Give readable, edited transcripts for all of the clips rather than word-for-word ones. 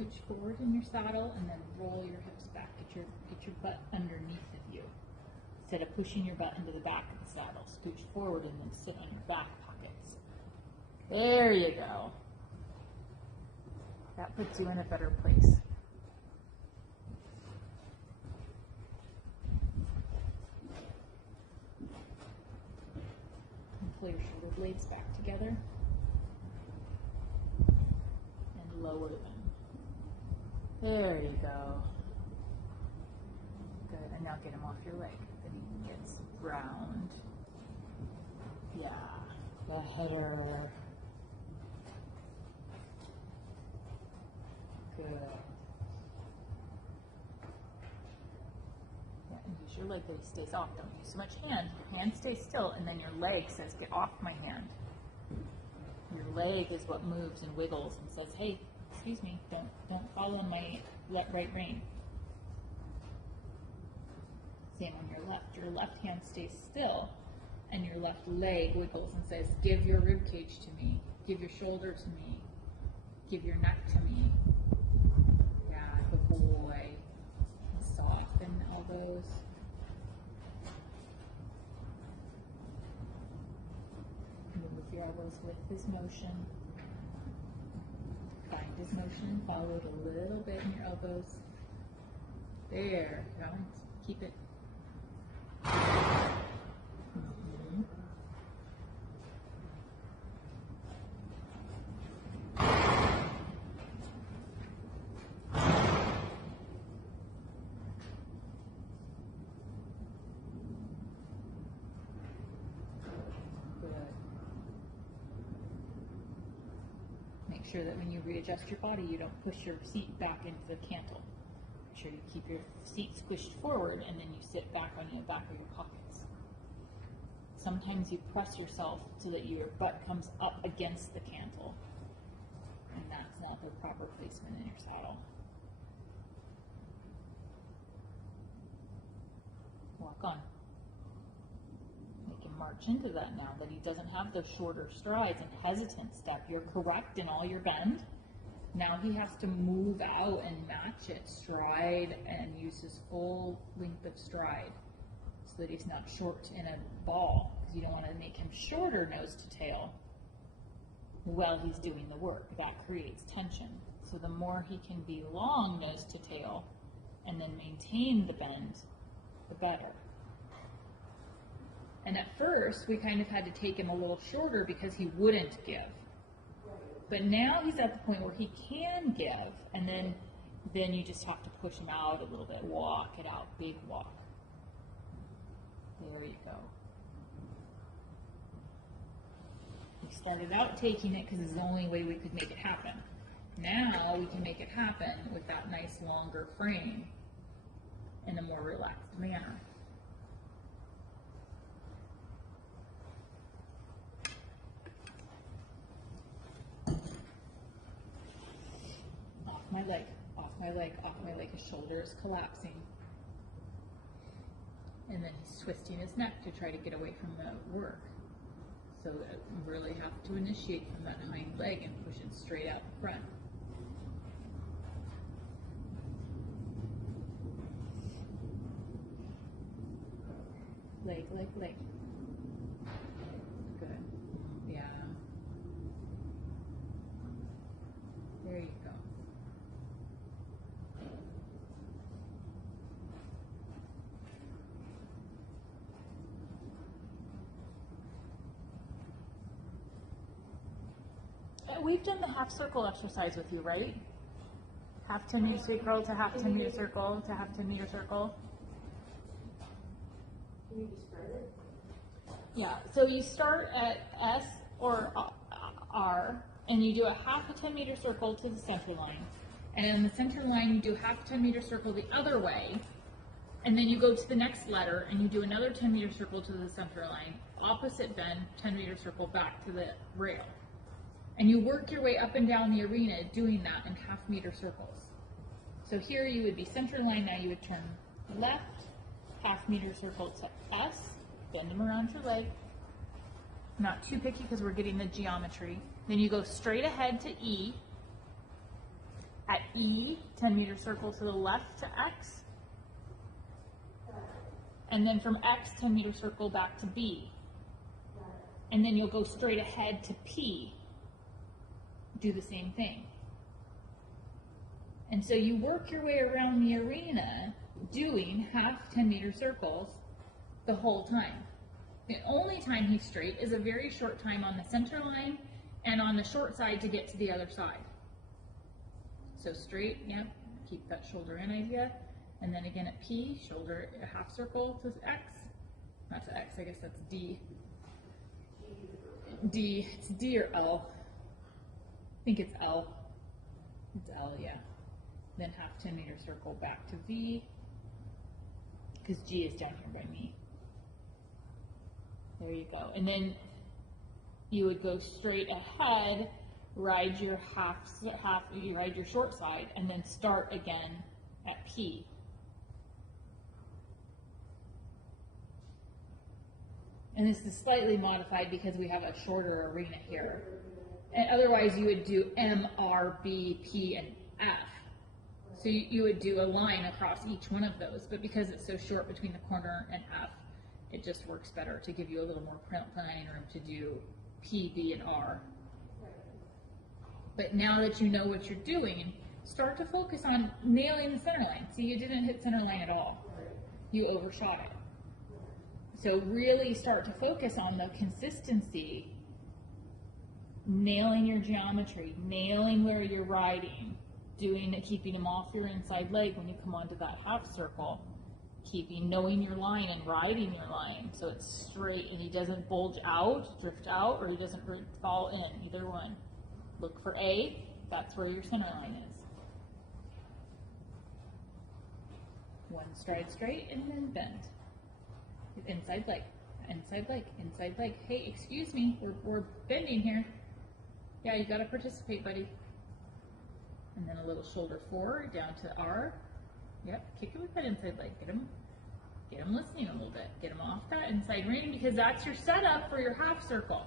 Scooch forward in your saddle and then roll your hips back. Get your butt underneath of you. Instead of pushing your butt into the back of the saddle, scooch forward and then sit on your back pockets. There you go. That puts you in a better place. And pull your shoulder blades back together. And lower them. There you go. Good. And now get him off your leg. Then he gets round. Yeah. The header. Good. Yeah, and use your leg that he stays off. Don't use so much hand. Your hand stays still, and then your leg says, get off my hand. Your leg is what moves and wiggles and says, hey, excuse me, don't follow my right rein. Same on your left. Your left hand stays still, and your left leg wiggles and says, give your rib cage to me. Give your shoulder to me. Give your neck to me. Yeah, good boy. And soften elbows. Move your elbows with his motion. Find his motion and follow it a little bit in your elbows. There, don't keep it. Make sure that when you readjust your body, you don't push your seat back into the cantle. Make sure you keep your seat squished forward and then you sit back on the back of your pockets. Sometimes you press yourself so that your butt comes up against the cantle, and that's not the proper placement in your saddle. Walk on. Make him march into that now that he doesn't have those shorter strides and hesitant step. You're correct in all your bend. Now he has to move out and match it, stride, and use his full length of stride so that he's not short in a ball, because you don't want to make him shorter nose to tail while he's doing the work. That creates tension. So the more he can be long nose to tail and then maintain the bend, the better. And at first, we kind of had to take him a little shorter because he wouldn't give. But now he's at the point where he can give, and then you just have to push him out a little bit. Walk it out, big walk. There you go. We started out taking it because it's the only way we could make it happen. Now we can make it happen with that nice longer frame in a more relaxed manner. My leg, off my leg, off my leg. His shoulder is collapsing. And then he's twisting his neck to try to get away from the work. So that we really have to initiate from that hind leg and push it straight out in front. Leg, leg, leg. Good. Yeah. There you go. We've done the half circle exercise with you, right? Half 10 meter circle to half 10 meter circle to half 10 meter circle. Can you describe it? Yeah, so you start at S or R, and you do a half a 10 meter circle to the center line. And in the center line, you do half a 10 meter circle the other way. And then you go to the next letter, and you do another 10 meter circle to the center line. Opposite bend, 10 meter circle back to the rail. And you work your way up and down the arena doing that in half meter circles. So here you would be center line, now you would turn left, half meter circle to S, bend them around your leg. Not too picky because we're getting the geometry. Then you go straight ahead to E, At E, 10-meter circle to the left to X. And then from X, 10-meter circle back to B. And then you'll go straight ahead to P. Do the same thing. And so you work your way around the arena doing half 10-meter circles the whole time. The only time he's straight is a very short time on the center line and on the short side to get to the other side. So straight, yep, keep that shoulder in idea. And then again at P, shoulder a half circle to X. Not to X, I guess that's D. D, it's D or L. I think it's L. It's L, yeah. Then half 10-meter circle back to V, because G is down here by me. There you go. And then you would go straight ahead, ride your you ride your short side, and then start again at P. And this is slightly modified because we have a shorter arena here. And otherwise you would do M, R, B, P, and F. So you would do a line across each one of those, but because it's so short between the corner and F, it just works better to give you a little more planning room to do P, B, and R. But now that you know what you're doing, start to focus on nailing the center line. See, you didn't hit center line at all. You overshot it. So really start to focus on the consistency, nailing your geometry, nailing where you're riding, keeping them off your inside leg when you come onto that half circle, knowing your line and riding your line so it's straight and he doesn't bulge out, drift out, or he doesn't fall in, either one. Look for A, that's where your center line is. One stride straight and then bend. Inside leg, inside leg, inside leg. Hey, excuse me, we're bending here. Yeah, you gotta participate, buddy. And then a little shoulder forward, down to R. Yep, kick it with that inside leg. Get him listening a little bit. Get him off that inside rein because that's your setup for your half circle.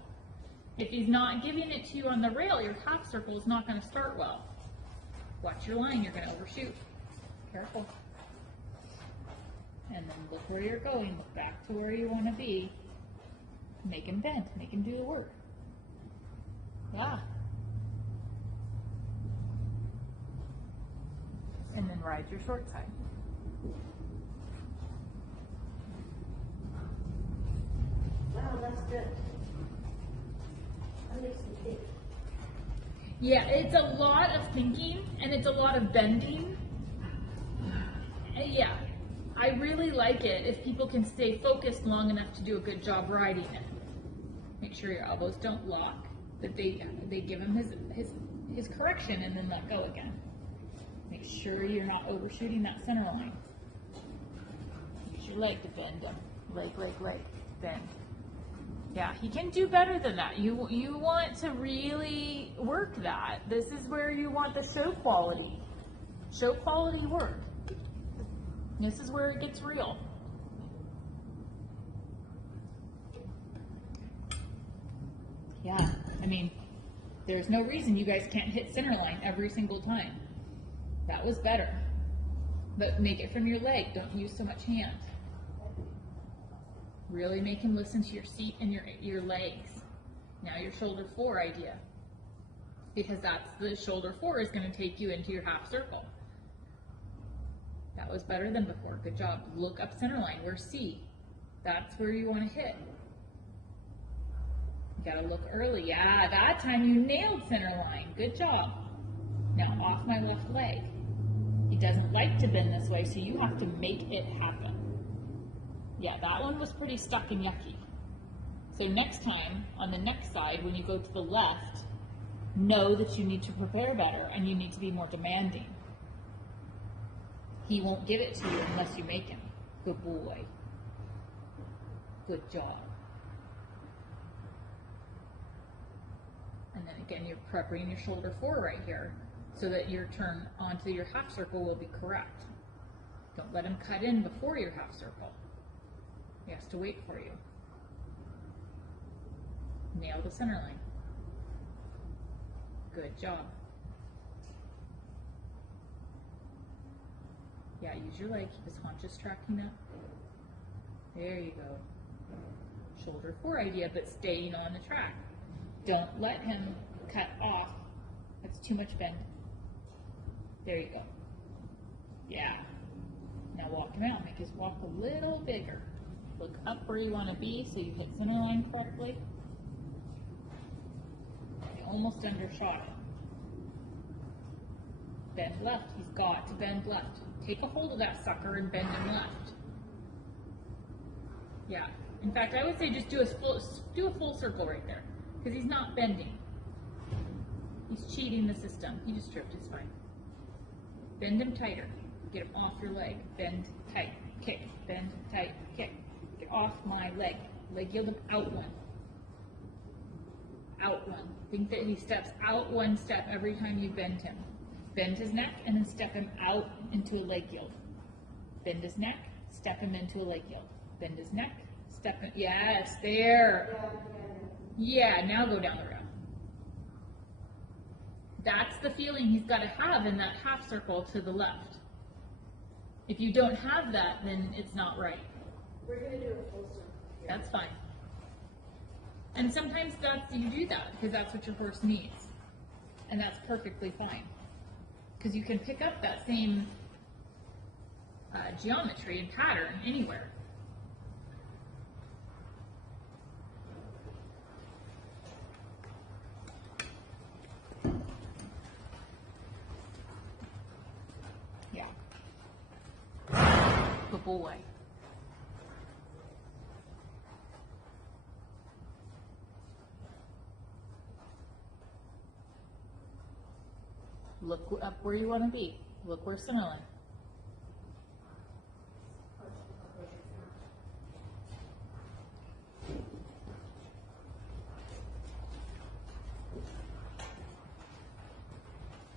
If he's not giving it to you on the rail, your half circle is not gonna start well. Watch your line, you're gonna overshoot. Careful. And then look where you're going, look back to where you want to be. Make him bend, make him do the work. Yeah. And then ride your short side. Wow, that's good. That makes me think. Yeah, it's a lot of thinking and it's a lot of bending. Yeah. I really like it if people can stay focused long enough to do a good job riding it. Make sure your elbows don't lock, that they give him his correction and then let go again. Make sure you're not overshooting that center line. Use your leg to bend them. Leg, bend. Yeah, he can do better than that. You want to really work that. This is where you want the show quality. Show quality work. This is where it gets real. Yeah, I mean, there's no reason you guys can't hit center line every single time. That was better. But make it from your leg. Don't use so much hand. Really make him listen to your seat and your legs. Now your shoulder 4 idea. Because that's the shoulder 4 is going to take you into your half circle. That was better than before. Good job. Look up center line. Where's C? That's where you want to hit. You gotta look early. Yeah, that time you nailed center line. Good job. Now off my left leg. He doesn't like to bend this way, so you have to make it happen. Yeah, that one was pretty stuck and yucky. So next time, on the next side, when you go to the left, know that you need to prepare better and you need to be more demanding. He won't give it to you unless you make him. Good boy. Good job. And then again, you're prepping your shoulder 4 right here so that your turn onto your half circle will be correct. Don't let him cut in before your half circle. He has to wait for you. Nail the center line. Good job. Yeah, use your leg. Keep his haunches tracking up. There you go. Shoulder 4 idea, but staying on the track. Don't let him cut off. That's too much bend. There you go. Yeah. Now walk him out. Make his walk a little bigger. Look up where you want to be so you hit center line correctly. You almost undershot him. Bend left. He's got to bend left. Take a hold of that sucker and bend him left. Yeah. In fact, I would say just do a full circle right there, because he's not bending. He's cheating the system. He just tripped. It's fine. Bend him tighter. Get him off your leg. Bend tight. Kick. Bend tight. Kick. Get off my leg. Leg yield him out one. Out one. Think that he steps out one step every time you bend him. Bend his neck and then step him out into a leg yield. Bend his neck, step him into a leg yield. Bend his neck, step him. Yes, there. Yeah, now go down the road. That's the feeling he's got to have in that half circle to the left. If you don't have that, then it's not right. We're going to do a full circle. That's fine. And sometimes you do that because that's what your horse needs. And that's perfectly fine. Because you can pick up that same geometry and pattern anywhere. Yeah. Good boy. Look up where you want to be. Look where center line.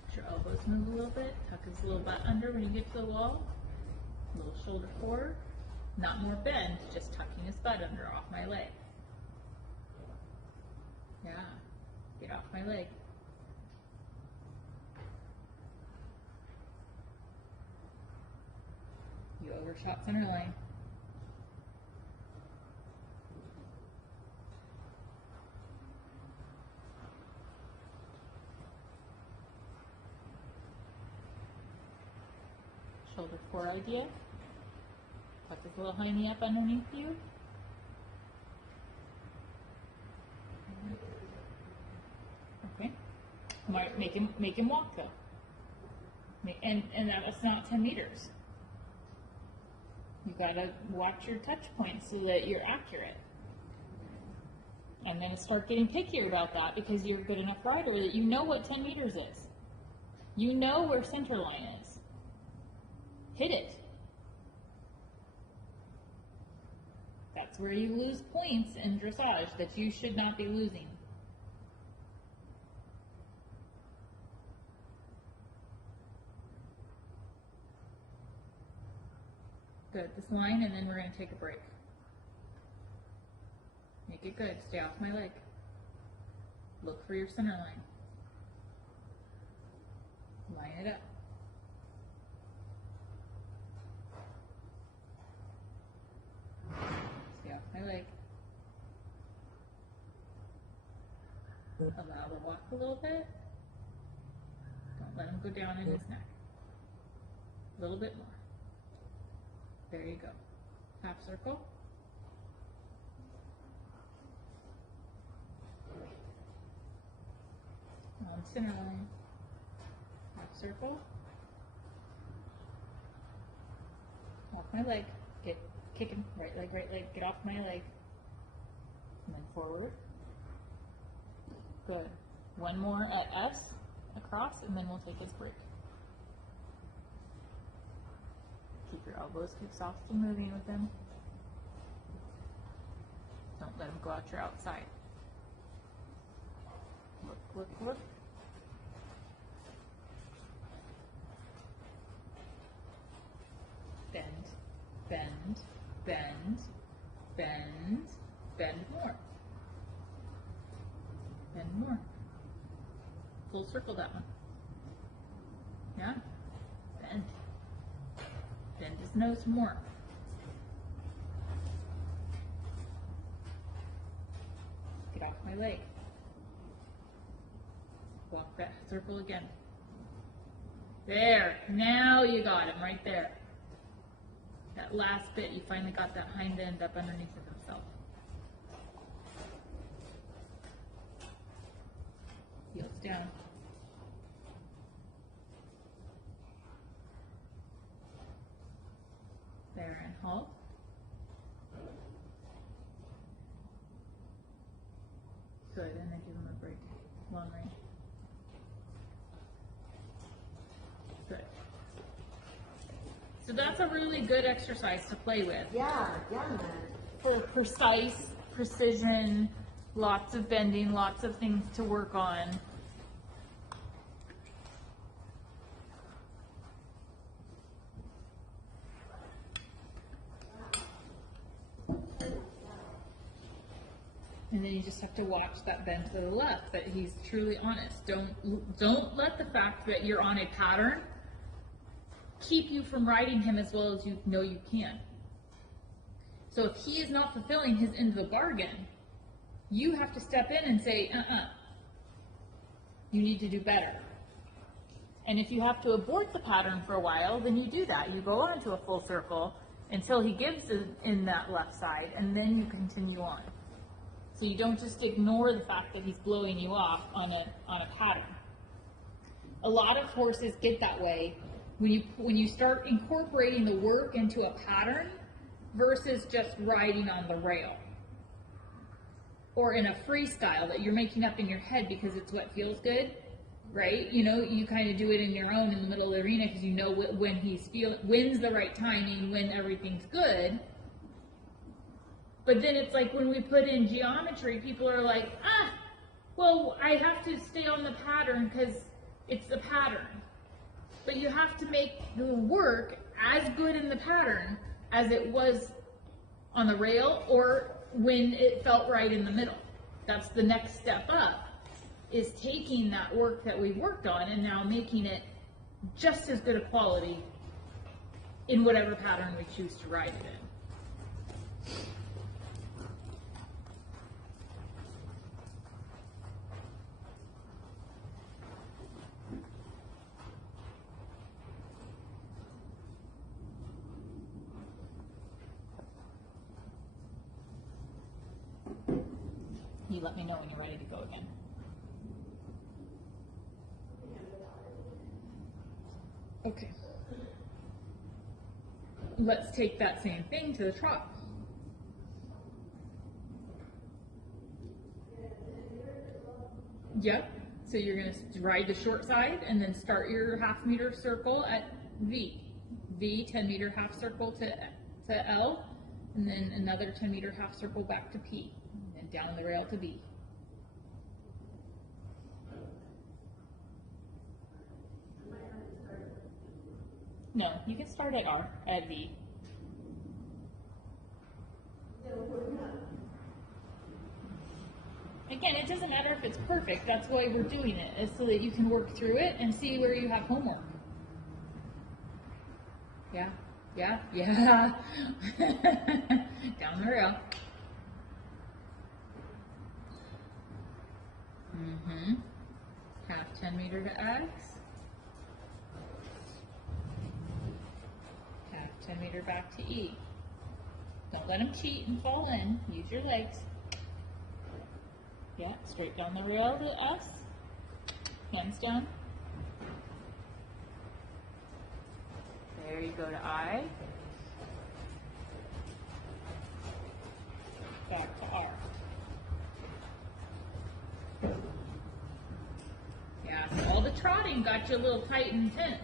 Let your elbows move a little bit. Tuck his little butt under when you get to the wall. Little shoulder forward. Not more bend, just tucking his butt under off my leg. Yeah. Get off my leg. You overshot center line. Shoulder 4 idea. Tuck his little hiney up underneath you. Okay. Make him walk though. And that's not 10 meters. You gotta watch your touch points so that you're accurate. And then start getting pickier about that because you're a good enough rider that you know what 10 meters is. You know where center line is. Hit it. That's where you lose points in dressage that you should not be losing. Good. This line, and then we're going to take a break. Make it good. Stay off my leg. Look for your center line. Line it up. Stay off my leg. Allow the walk a little bit. Don't let him go down in his neck. A little bit more. There you go. Half circle. On center line. Half circle. Off my leg. Kick him. Right leg, get off my leg. And then forward. Good. One more at S across, and then we'll take his break. Keep your elbows soft and moving with him. Don't let him go out your outside. Look. Bend more. Bend more. Full circle that one. Yeah? Bend. know some more. Get off my leg. Walk that circle again. There, now you got him right there. That last bit, you finally got that hind end up underneath of himself. Heels down. There, and halt. Good, and then give him a break. Long range. Good. So that's a really good exercise to play with. Yeah, man. For precise, precision, lots of bending, lots of things to work on. And then you just have to watch that bend to the left, that he's truly honest. Don't let the fact that you're on a pattern keep you from riding him as well as you know you can. So if he is not fulfilling his end of the bargain, you have to step in and say, you need to do better. And if you have to abort the pattern for a while, then you do that. You go on to a full circle until he gives in that left side, and then you continue on. So you don't just ignore the fact that he's blowing you off on a pattern. A lot of horses get that way when you start incorporating the work into a pattern versus just riding on the rail. Or in a freestyle that you're making up in your head because it's what feels good, right? You know, you kind of do it in your own in the middle of the arena because you know when when's the right timing, when everything's good. But then it's like when we put in geometry, people are like, well, I have to stay on the pattern because it's the pattern. But you have to make the work as good in the pattern as it was on the rail or when it felt right in the middle. That's the next step up, is taking that work that we've worked on and now making it just as good a quality in whatever pattern we choose to ride it in. You let me know when you're ready to go again. Okay. Let's take that same thing to the trot. Yep. So you're going to ride the short side and then start your half-meter circle at V. V, 10-meter half circle to L, and then another 10-meter half circle back to P. And down the rail to B. No, you can start at R, at V. Again, it doesn't matter if it's perfect, that's why we're doing it, is so that you can work through it and see where you have homework. Yeah, yeah, yeah. Down the rail. Half 10-meter to X. Half 10-meter back to E. Don't let him cheat and fall in. Use your legs. Yeah, straight down the rail to S. Hands down. There you go to I. Back to R. Yeah, so all the trotting got you a little tight and tense.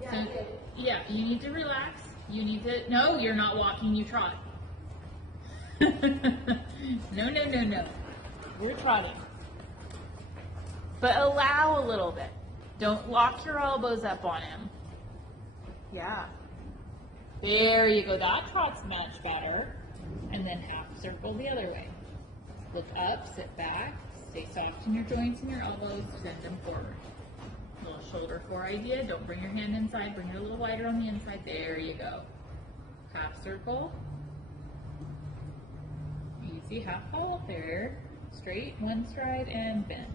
Yeah, So, yeah, you need to relax. You need to, no, you're not walking, you trot. No, no, no, no. We're trotting. But allow a little bit. Don't lock your elbows up on him. Yeah. There you go. That trot's much better. And then half circle the other way. Look up, sit back, stay soft in your joints and your elbows, send them forward. Little shoulder 4 idea. Don't bring your hand inside. Bring it a little wider on the inside. There you go. half circle. Easy half ball there. Straight, one stride, and bend.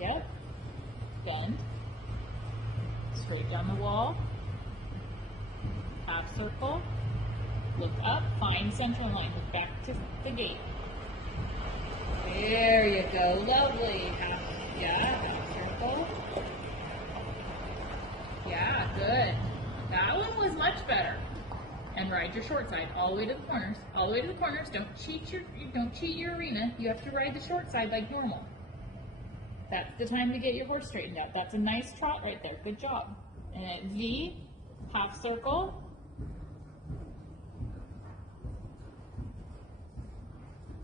Yep. Bend. Straight down the wall. Half circle. Look up, find center line. Look back to the gate. There you go. Lovely. Half circle. Yeah, good. That one was much better. And ride your short side all the way to the corners. All the way to the corners. Don't cheat your arena. You have to ride the short side like normal. That's the time to get your horse straightened out. That's a nice trot right there. Good job. And at V, half circle.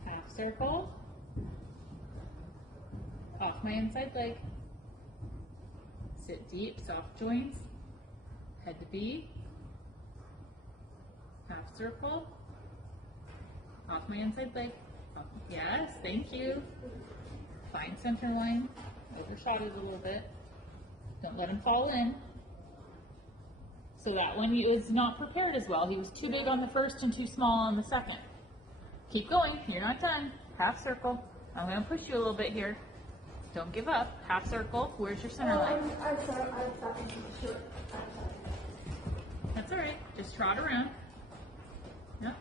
Half circle. Off my inside leg. Sit deep, soft joints. Head to B. Half circle. Off my inside leg. Yes, thank you. Find center line. Overshot it a little bit. Don't let him fall in. So that one was not prepared as well. He was too big on the first and too small on the second. Keep going. You're not done. Half circle. I'm going to push you a little bit here. Don't give up. Half circle. Where's your center line? I'm sorry, I thought you were sure. That's all right. Just trot around. Yep.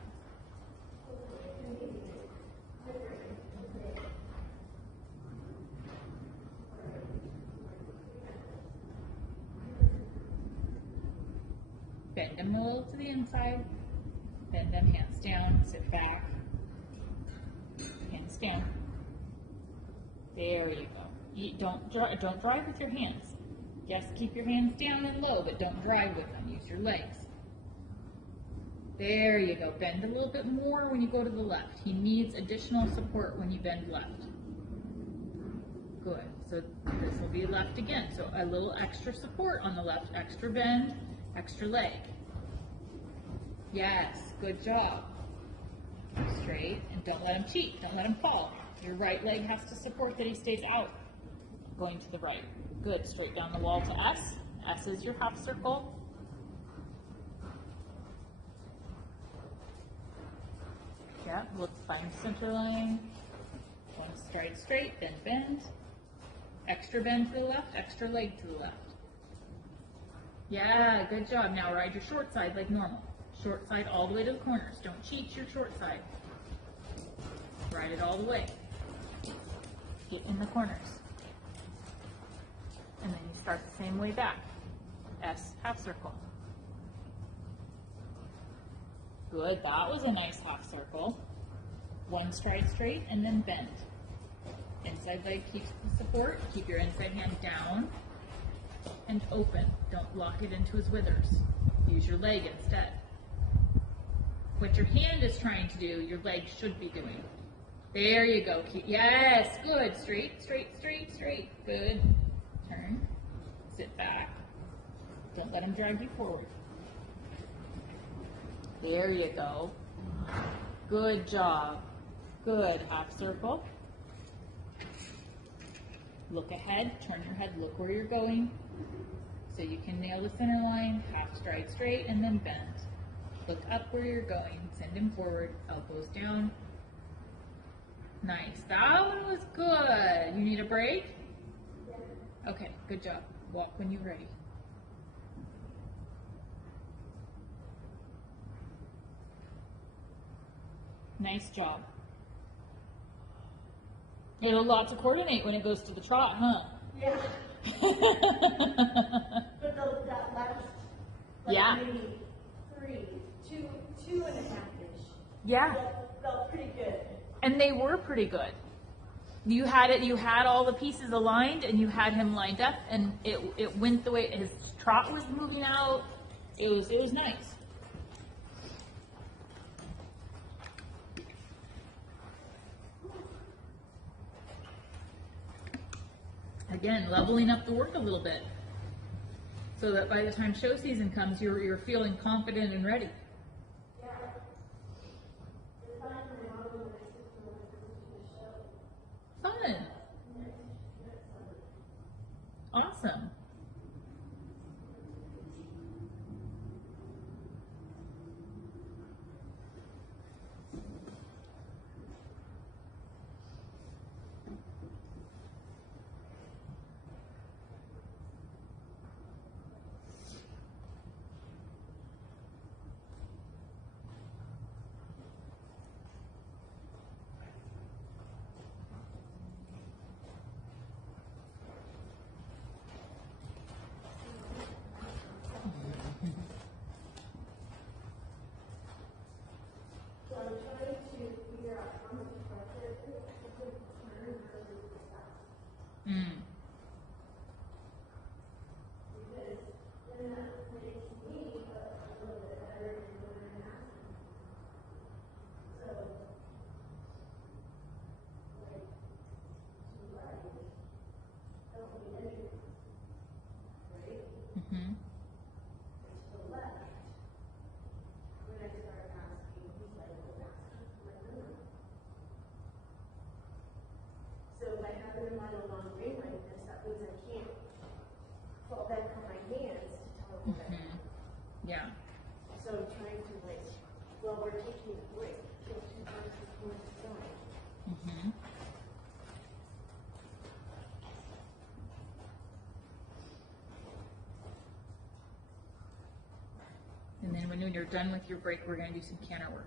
Bend them a little to the inside. Bend them, hands down, sit back. Hands down. There you go. Don't drive with your hands. Yes, keep your hands down and low, but don't drive with them. Use your legs. There you go. Bend a little bit more when you go to the left. He needs additional support when you bend left. Good. So this will be left again. So a little extra support on the left, extra bend, extra leg. Yes, good job. Straight, and don't let him cheat. Don't let him fall. Your right leg has to support that he stays out. Going to the right. Good. Straight down the wall to S. S is your half circle. Yeah, look, find center line. One stride straight, then bend. Extra bend to the left, extra leg to the left. Yeah, good job. Now ride your short side like normal. Short side all the way to the corners. Don't cheat your short side. Ride it all the way. Get in the corners. And then you start the same way back. S, half circle. Good, that was a nice half circle. One stride straight and then bend. Inside leg keeps the support. Keep your inside hand down and open. Don't lock it into his withers. Use your leg instead. What your hand is trying to do, your leg should be doing. There you go. Yes, good. Straight, straight, straight, straight. Good. Turn. Sit back. Don't let him drag you forward. There you go. Good job. Good. Half circle. Look ahead. Turn your head. Look where you're going. So you can nail the center line. Half stride straight and then bend. Look up where you're going. Send him forward. Elbows down. Nice. That one was good. You need a break? Okay, good job. Walk when you're ready. Nice job. You have a lot to coordinate when it goes to the trot, huh? Yeah. But that last, Yeah. maybe two and a half-ish. Yeah. Felt pretty good. And they were pretty good. You had all the pieces aligned and you had him lined up and it went the way his trot was moving out. It was nice. Again, leveling up the work a little bit. So that by the time show season comes, you're feeling confident and ready. Fun. Awesome. And then when you're done with your break, we're going to do some canter work.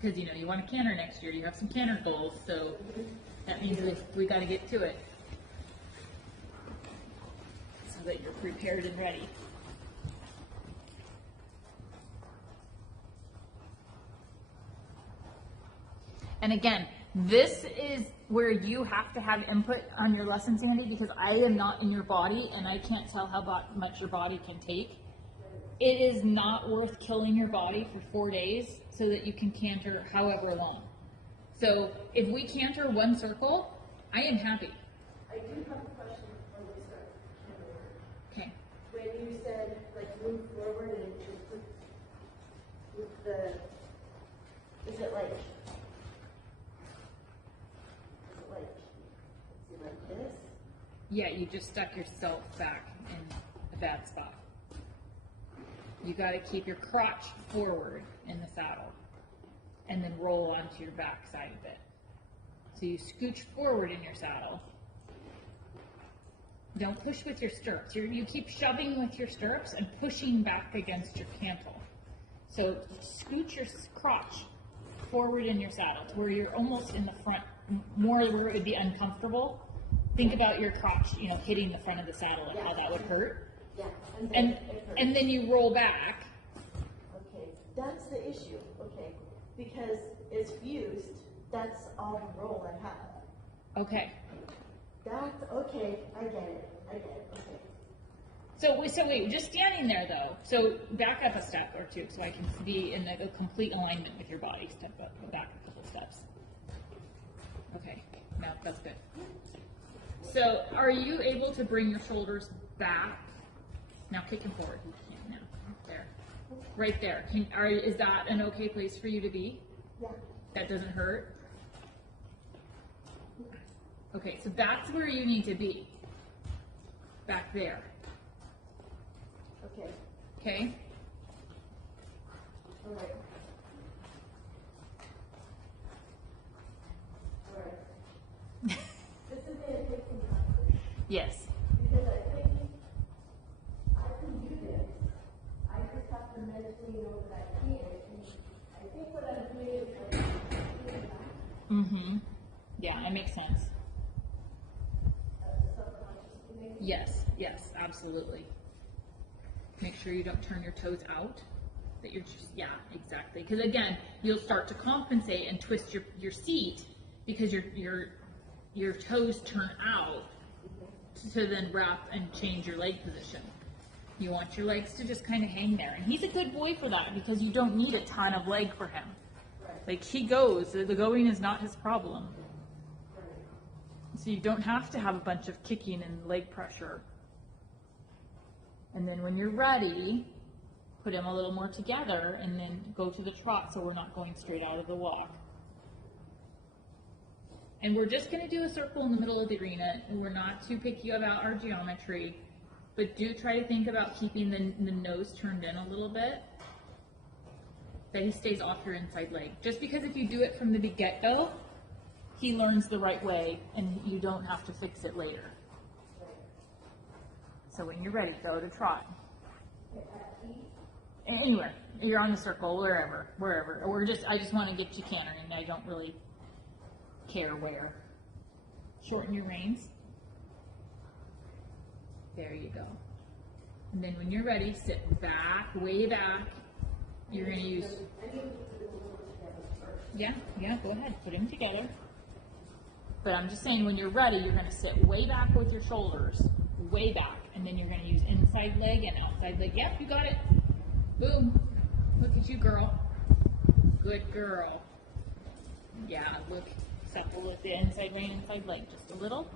Because, you know, you want to canter next year. You have some canter goals, so that means we got to get to it so that you're prepared and ready. And again, this is where you have to have input on your lesson, Sandy, because I am not in your body and I can't tell how much your body can take. It is not worth killing your body for 4 days so that you can canter however long. So if we canter one circle, I am happy. I do have a question before we start. Okay. When you said, like, move forward and just with the, is it like this? Yeah, you just stuck yourself back in a bad spot. You got to keep your crotch forward in the saddle and then roll onto your back side of it. So you scooch forward in your saddle. Don't push with your stirrups. You keep shoving with your stirrups and pushing back against your cantle. So scooch your crotch forward in your saddle to where you're almost in the front, more where it would be uncomfortable. Think about your crotch, you know, hitting the front of the saddle and how that would hurt. Yeah. And then you roll back. Okay, that's the issue. Okay, because it's fused. That's all the roll I have. Okay. That's okay. I get it. Okay. So wait, just standing there though. So back up a step or two so I can be in a complete alignment with your body. Step up, back a couple steps. Okay, now that's good. So are you able to bring your shoulders back? Now kick them forward. You can't now. There. Right there. Is that an okay place for you to be? Yeah. That doesn't hurt? Okay, so that's where you need to be. Back there. Okay. Okay? All right. All right. This is going to take some time. Yes. Because I think I can do this. I just have to mentally know that I can't. And I think what I'm doing is like doing that. Mm-hmm. Yeah, it makes sense. Subconsciously. Yes, absolutely. Make sure you don't turn your toes out. That you're just, yeah, exactly. Because again, you'll start to compensate and twist your seat because your toes turn out to then wrap and change your leg position. You want your legs to just kind of hang there. And he's a good boy for that because you don't need a ton of leg for him. Like he goes, the going is not his problem. So you don't have to have a bunch of kicking and leg pressure. And then when you're ready, put him a little more together and then go to the trot so we're not going straight out of the walk. And we're just going to do a circle in the middle of the arena. And we're not too picky about our geometry, but do try to think about keeping the nose turned in a little bit, that he stays off your inside leg. Just because if you do it from the get-go, he learns the right way and you don't have to fix it later. So when you're ready, go to trot. Anywhere. You're on the circle, wherever. Or I just want to get you cantering. I don't really care where. Shorten your reins. There you go. And then when you're ready, sit back, way back. You're going to use... Yeah, go ahead. Put them together. But I'm just saying, when you're ready, you're going to sit way back with your shoulders. Way back. And then you're going to use inside leg and outside leg. Yep, you got it. Boom. Look at you, girl. Good girl. Yeah, look. Supple with the inside rein, inside leg. Just a little.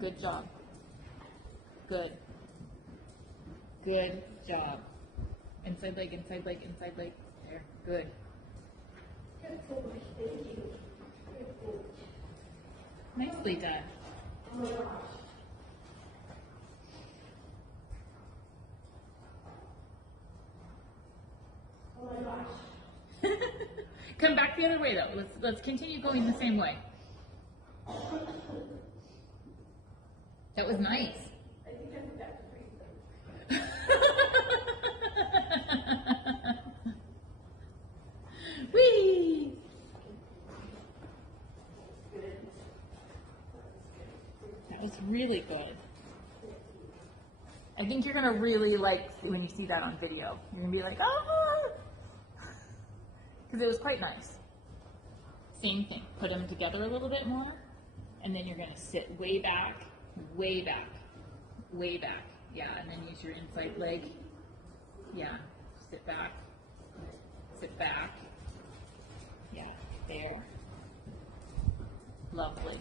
Good job. Good. Good job. Inside leg, inside leg, inside leg. There. Good. Nicely done. Oh my gosh. Oh my gosh. Come back the other way though. Let's continue going the same way. That was nice. I think I forgot to freeze them. Whee! That was really good. I think you're gonna really like when you see that on video. You're gonna be like, oh, because it was quite nice. Same thing. Put them together a little bit more, and then you're gonna sit way back, way back, way back. Yeah, and then use your inside leg. Yeah, sit back, sit back. Yeah, there. Lovely.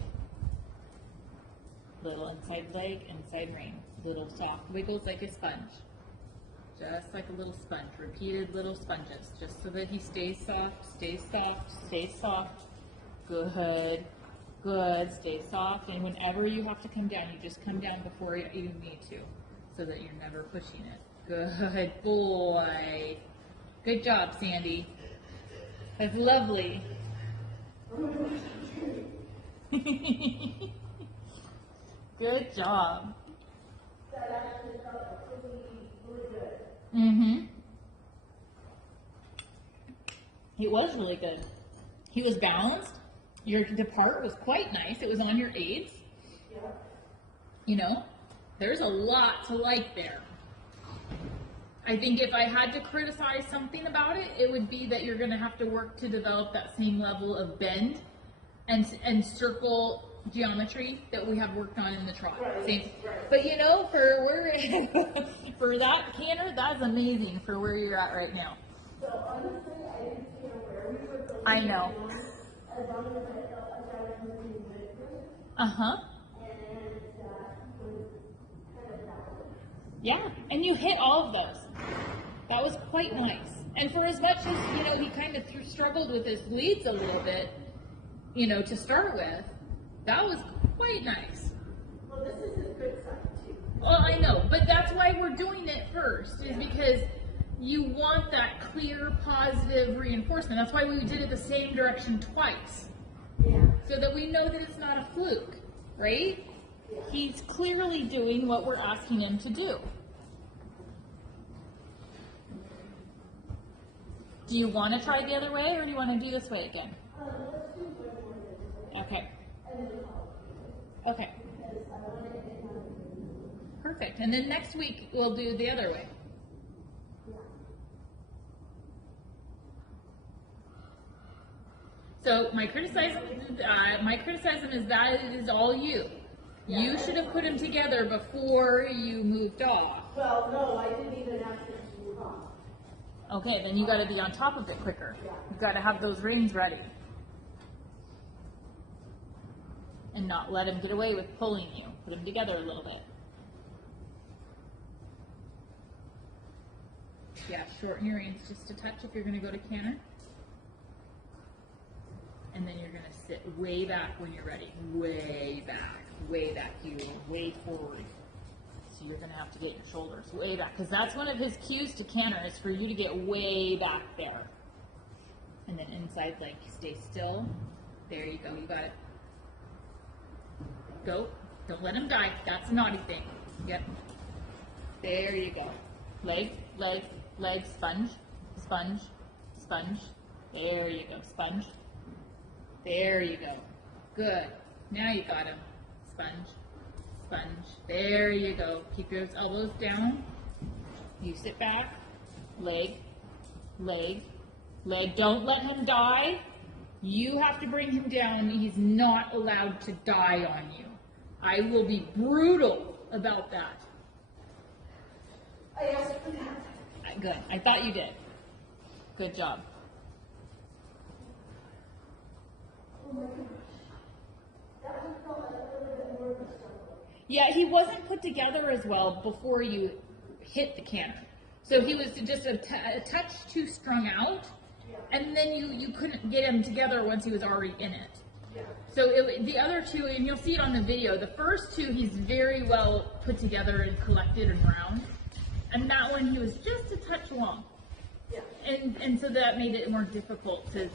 Little inside leg, inside ring. Little soft wiggles like a sponge. Just like a little sponge. Repeated little sponges. Just so that he stays soft, stays soft, stays soft. Good. Good. Stay soft. And whenever you have to come down, you just come down before you need to. So that you're never pushing it. Good boy. Good job, Sandy. That's lovely. Good job. That actually felt really, really good. Mm-hmm. It was really good. He was balanced. Your depart was quite nice. It was on your aids. Yeah. You know, there's a lot to like there. I think if I had to criticize something about it, it would be that you're going to have to work to develop that same level of bend and circle geometry that we have worked on in the trot. Right, Same. right. But you know, for that canter, that's amazing for where you're at right now. So honestly, I didn't see where we were going. I know. As long as I felt like I was moving good, Uh-huh. and that was kind of balanced. Yeah, and you hit all of those. That was quite nice. And for as much as, you know, he kind of struggled with his leads a little bit, you know, to start with, that was quite nice. Well, this is his good side too. Well, I know, but that's why we're doing it first, is because you want that clear, positive reinforcement. That's why we did it the same direction twice, Yeah. so that we know that it's not a fluke, right? Yeah. He's clearly doing what we're asking him to do. Do you want to try the other way, or do you want to do this way again? Let's do one more this way. Okay. And then I'll Okay. because I want to get another. Perfect. And then next week we'll do the other way. Yeah. So my criticism is that it is all you. You should have put them together before you moved off. Well, no, I didn't even ask him to move on. Okay, then you got to be on top of it quicker. You've got to have those rings ready. And not let him get away with pulling you. Put them together a little bit. Yeah, shorten your reins just a touch if you're going to go to canter. And then you're going to sit way back when you're ready. Way back. Way back. You are way forward. So you're going to have to get your shoulders way back. Because that's one of his cues to canter, is for you to get way back there. And then inside leg. Stay still. There you go. You got it. Go. Don't let him die. That's a naughty thing. Yep. There you go. Leg, leg, leg, sponge, sponge, sponge. There you go. Sponge. There you go. Good. Now you got him. Sponge, sponge. There you go. Keep your elbows down. You sit back. Leg, leg, leg. Don't let him die. You have to bring him down. He's not allowed to die on you. I will be brutal about that. I asked for that. Good. I thought you did. Good job. Oh my gosh. That one felt like a little bit more of a struggle. Yeah, he wasn't put together as well before you hit the canter. So he was just a touch too strung out, and then you couldn't get him together once he was already in it. Yeah. So the other two, and you'll see it on the video, the first two he's very well put together and collected and round. And that one he was just a touch long. Yeah. And so that made it more difficult to